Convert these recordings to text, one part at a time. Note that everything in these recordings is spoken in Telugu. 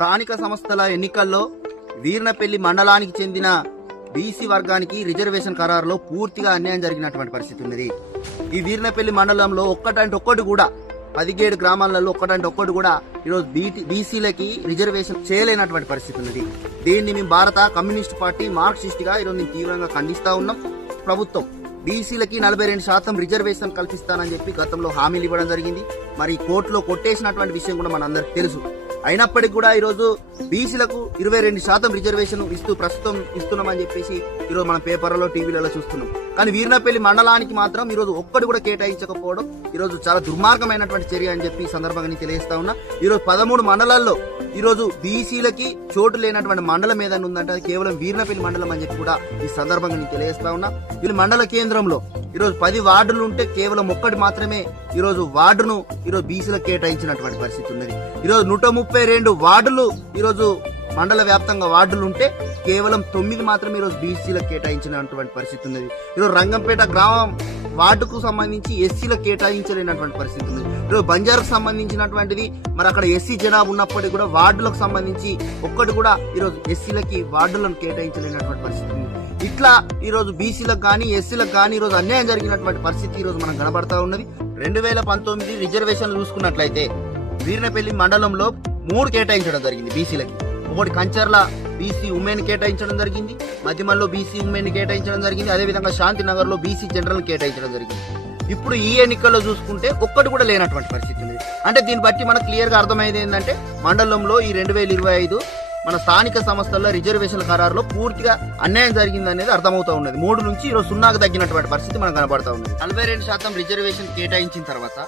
స్థానిక సంస్థల ఎన్నికల్లో వీర్నపల్లి మండలానికి చెందిన బీసీ వర్గానికి రిజర్వేషన్ ఖరారులో పూర్తిగా అన్యాయం జరిగినటువంటి పరిస్థితి ఉన్నది. ఈ వీర్నపల్లి మండలంలో ఒక్కటి కూడా 17 గ్రామాలలో ఒక్కటి కూడా ఈరోజు బీసీలకి రిజర్వేషన్ చేయలేనటువంటి పరిస్థితి ఉన్నది. దీన్ని మేము భారత కమ్యూనిస్ట్ పార్టీ మార్క్సిస్ట్ గా ఈరోజు మేము తీవ్రంగా ఖండిస్తా ఉన్నాం. ప్రభుత్వం బీసీలకి 42% రిజర్వేషన్ కల్పిస్తానని చెప్పి గతంలో హామీలు ఇవ్వడం జరిగింది. మరి కోర్టులో కొట్టేసినటువంటి విషయం కూడా మనందరికి తెలుసు. అయినప్పటికీ కూడా ఈరోజు బీసీలకు 22% రిజర్వేషన్ ప్రస్తుతం ఇస్తున్నామని చెప్పేసి ఈరోజు మనం పేపర్లలో టీవీలలో చూస్తున్నాం. కానీ వీర్నపల్లి మండలానికి మాత్రం ఈరోజు ఒక్కటి కూడా కేటాయించకపోవడం ఈరోజు చాలా దుర్మార్గమైనటువంటి చర్య అని చెప్పి ఈ సందర్భంగా నేను తెలియజేస్తా ఉన్నా. ఈరోజు 13 మండలాల్లో ఈరోజు బీసీలకి చోటు లేనటువంటి మండలం ఏదైనా ఉందంటే అది కేవలం వీర్నపల్లి మండలం అని చెప్పి కూడా ఈ సందర్భంగా నేను తెలియజేస్తా ఉన్నా. వీళ్ళు మండల కేంద్రంలో ఈరోజు 10 వార్డులు ఉంటే కేవలం ఒక్కటి మాత్రమే ఈరోజు వార్డును ఈరోజు బీసీలకు కేటాయించినటువంటి పరిస్థితి ఉన్నది. ఈరోజు 132 వార్డులు ఈరోజు మండల వ్యాప్తంగా వార్డులు ఉంటే కేవలం 9 మాత్రమే ఈరోజు బీసీలకు కేటాయించినటువంటి పరిస్థితి ఉన్నది. ఈరోజు రంగంపేట గ్రామం వార్డుకు సంబంధించి ఎస్సీలకు కేటాయించలేనటువంటి పరిస్థితి ఉన్నది. ఈరోజు బంజారుకు సంబంధించినటువంటిది మరి అక్కడ ఎస్సీ జనాభా ఉన్నప్పటికీ కూడా వార్డులకు సంబంధించి ఒక్కటి కూడా ఈరోజు ఎస్సీలకి వార్డులను కేటాయించలేనటువంటి పరిస్థితి ఉంది. ఇట్లా ఈరోజు బీసీలకు కానీ ఎస్సీలకు కానీ ఈరోజు అన్యాయం జరిగినటువంటి పరిస్థితి ఈరోజు మనం కనబడతా ఉన్నది. 2019 రిజర్వేషన్లు చూసుకున్నట్లయితే వీర్నపల్లి మండలంలో 3 కేటాయించడం జరిగింది బీసీలకి. ఒకటి కంచర్ల బీసీ ఉమెన్ కేటాయించడం జరిగింది, మధ్యమల్లో బీసీ ఉమెన్ కేటాయించడం జరిగింది, అదేవిధంగా శాంతినగర్ లో బీసీ జనరల్ కేటాయించడం జరిగింది. ఇప్పుడు ఈ ఎన్నికల్లో చూసుకుంటే ఒక్కటి కూడా లేనటువంటి పరిస్థితి ఉంది. అంటే దీన్ని బట్టి మనకు క్లియర్ గా అర్థమైంది ఏంటంటే మండలంలో ఈ 2025 మన స్థానిక సంస్థల్లో రిజర్వేషన్ల ఖరారులో పూర్తిగా అన్యాయం జరిగింది అనేది అర్థమవుతా ఉన్నది. 3 నుంచి ఈరోజు 0కు తగ్గినటువంటి పరిస్థితి మనకు కనబడతా ఉన్నది. 42% రిజర్వేషన్ కేటాయించిన తర్వాత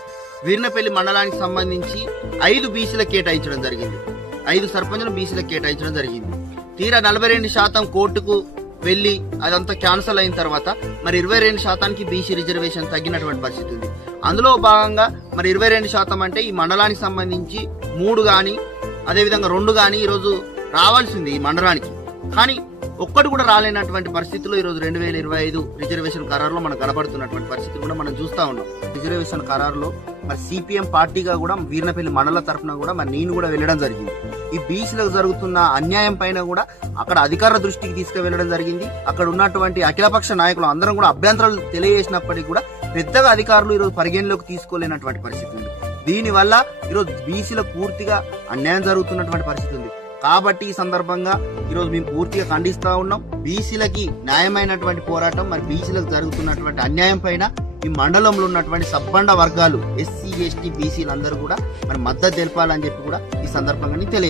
వీర్నపల్లి మండలానికి సంబంధించి 5 బీసీలకు కేటాయించడం జరిగింది, 5 సర్పంచులు బీసీలకు కేటాయించడం జరిగింది. తీరా 42% కోర్టుకు వెళ్లి అదంతా క్యాన్సల్ అయిన తర్వాత మరి 22% బీసీ రిజర్వేషన్ తగ్గినటువంటి పరిస్థితి ఉంది. అందులో భాగంగా మరి 22% అంటే ఈ మండలానికి సంబంధించి 3 గాని అదేవిధంగా 2 గాని ఈరోజు రావాల్సింది ఈ మండలానికి. కానీ ఒక్కటి కూడా రాలేనటువంటి పరిస్థితుల్లో ఈరోజు 2025 రిజర్వేషన్ ఖరారులో మనకు కనబడుతున్నటువంటి పరిస్థితి కూడా మనం చూస్తా ఉన్నాం. రిజర్వేషన్ ఖరారులో మరి సిపిఎం పార్టీగా కూడా వీర్నపల్లి మండల తరఫున కూడా మరి నేను కూడా వెళ్ళడం జరిగింది. ఈ బీసీలకు జరుగుతున్న అన్యాయం పైన కూడా అక్కడ అధికారుల దృష్టికి తీసుకువెళ్లడం జరిగింది. అక్కడ ఉన్నటువంటి అఖిలపక్ష నాయకులు అందరం కూడా అభ్యంతరాలు తెలియజేసినప్పటికీ కూడా పెద్దగా అధికారులు ఈరోజు పరిగణలోకి తీసుకోలేనటువంటి పరిస్థితి ఉంది. దీనివల్ల ఈరోజు బీసీలకు పూర్తిగా అన్యాయం జరుగుతున్నటువంటి పరిస్థితి ఉంది. కాబట్టి ఈ సందర్భంగా ఈరోజు మేము పూర్తిగా ఖండిస్తా ఉన్నాం. బీసీలకి న్యాయమైనటువంటి పోరాటం మరి బీసీలకు జరుగుతున్నటువంటి అన్యాయం పైన ఈ మండలంలో ఉన్నటువంటి సబ్బండ వర్గాలు ఎస్సీ ఎస్టీ బీసీలు అందరూ కూడా మరి మద్దతు తెలపాలని చెప్పి కూడా ఈ సందర్భంగా తెలియదు.